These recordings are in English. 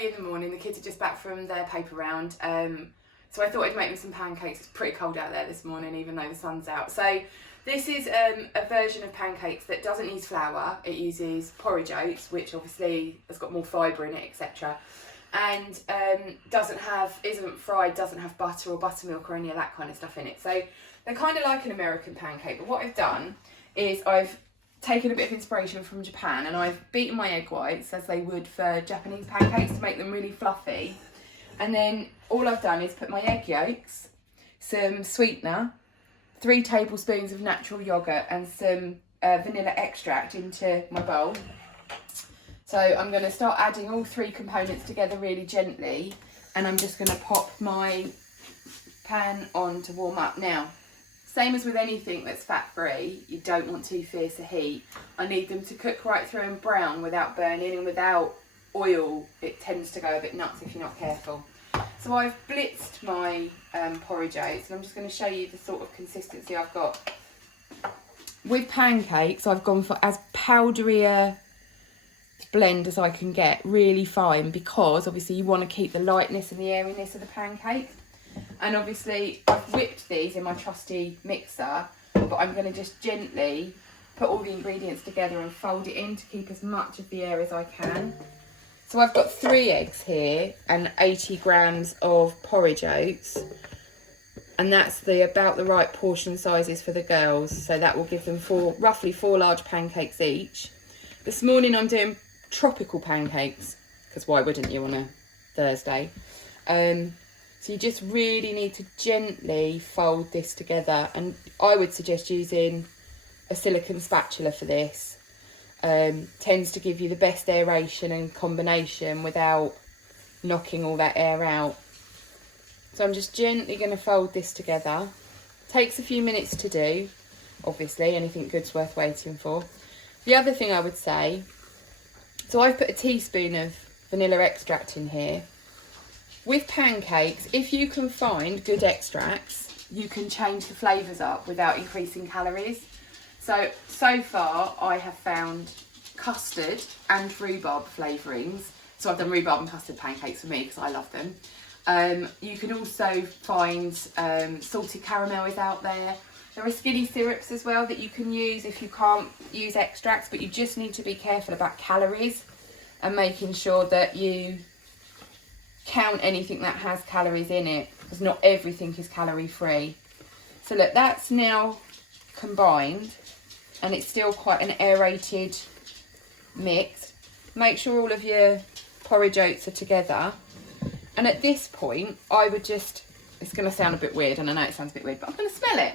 early in the morning. The kids are just back from their paper round. So I thought I'd make them some pancakes. It's pretty cold out there this morning, even though the sun's out. So this is a version of pancakes that doesn't use flour. It uses porridge oats, which obviously has got more fibre in it, etc. And isn't fried, doesn't have butter or buttermilk or any of that kind of stuff in it. So they're kind of like an American pancake. But what I've done is I've taken a bit of inspiration from Japan, and I've beaten my egg whites as they would for Japanese pancakes to make them really fluffy. And then all I've done is put my egg yolks, some sweetener, 3 tablespoons of natural yogurt, and some vanilla extract into my bowl. So I'm going to start adding all 3 components together really gently, and I'm just going to pop my pan on to warm up. Now, same as with anything that's fat-free, you don't want too fierce a heat. I need them to cook right through and brown without burning, and without oil, it tends to go a bit nuts if you're not careful. So I've blitzed my porridge oats, and I'm just going to show you the sort of consistency I've got. With pancakes, I've gone for as powdery a blend as I can get, really fine, because obviously you want to keep the lightness and the airiness of the pancake. And obviously I've whipped these in my trusty mixer, but I'm going to just gently put all the ingredients together and fold it in to keep as much of the air as I can. So I've got 3 eggs here and 80 grams of porridge oats, and that's about the right portion sizes for the girls. So that will give them roughly 4 large pancakes each. This morning I'm doing tropical pancakes, because why wouldn't you on a Thursday? So you just really need to gently fold this together, and I would suggest using a silicone spatula for this. Tends to give you the best aeration and combination without knocking all that air out. So I'm just gently going to fold this together. Takes a few minutes to do, obviously, anything good's worth waiting for. The other thing I would say, so I've put a teaspoon of vanilla extract in here. With pancakes, if you can find good extracts, you can change the flavours up without increasing calories. So far I have found custard and rhubarb flavourings. So I've done rhubarb and custard pancakes for me because I love them. You can also find salted caramel is out there. There are skinny syrups as well that you can use if you can't use extracts, but you just need to be careful about calories and making sure that you count anything that has calories in it, because not everything is calorie free. So look, that's now combined, and it's still quite an aerated mix. Make sure all of your porridge oats are together, and at this point I would just, it's going to sound a bit weird, and I know it sounds a bit weird, but I'm going to smell it,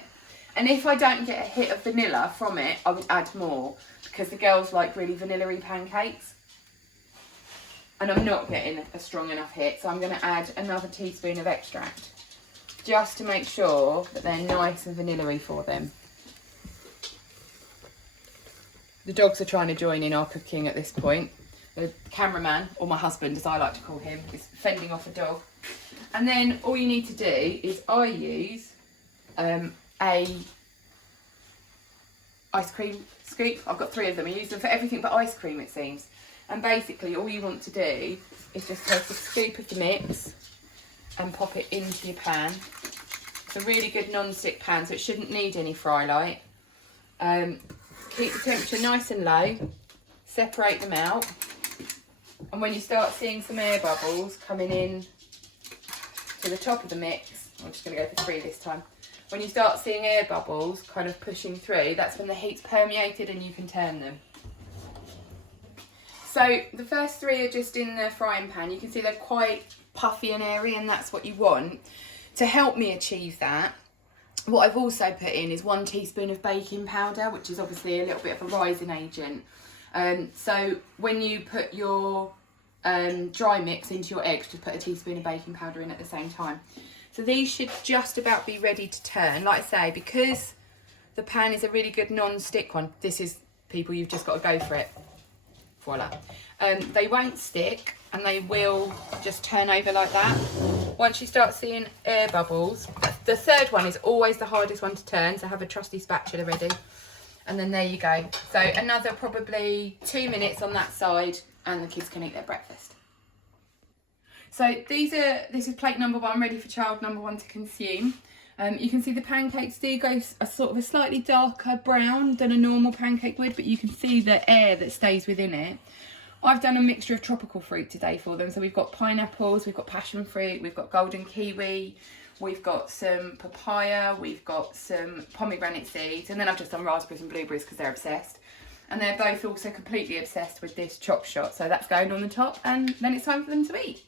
and if I don't get a hit of vanilla from it, I would add more, because the girls like really vanilla-y pancakes, and I'm not getting a strong enough hit, so I'm going to add another teaspoon of extract just to make sure that they're nice and vanilla-y for them. The dogs are trying to join in our cooking at this point. The cameraman, or my husband as I like to call him, is fending off a dog. And then all you need to do is I use a ice cream scoop. I've got 3 of them. I use them for everything but ice cream, it seems. And basically all you want to do is just take a scoop of the mix and pop it into your pan. It's a really good non-stick pan, so it shouldn't need any fry light. Keep the temperature nice and low, separate them out, and when you start seeing some air bubbles coming in to the top of the mix, I'm just going to go for 3 this time. When you start seeing air bubbles kind of pushing through, that's when the heat's permeated and you can turn them. So the first 3 are just in the frying pan. You can see they're quite puffy and airy, and that's what you want. To help me achieve that, what I've also put in is 1 teaspoon of baking powder, which is obviously a little bit of a rising agent. So when you put your dry mix into your eggs, just put a teaspoon of baking powder in at the same time. So these should just about be ready to turn. Like I say, because the pan is a really good non-stick one, this is, people, you've just got to go for it. Voila. They won't stick, and they will just turn over like that. Once you start seeing air bubbles, the 3rd one is always the hardest one to turn, so have a trusty spatula ready. And then there you go. So another probably 2 minutes on that side, and the kids can eat their breakfast. So this is plate number 1, ready for child number 1 to consume. You can see the pancakes do go a sort of a slightly darker brown than a normal pancake would, but you can see the air that stays within it. I've done a mixture of tropical fruit today for them. So we've got pineapples, we've got passion fruit, we've got golden kiwi, we've got some papaya, we've got some pomegranate seeds, and then I've just done raspberries and blueberries because they're obsessed. And they're both also completely obsessed with this Choc shot. So that's going on the top, and then it's time for them to eat.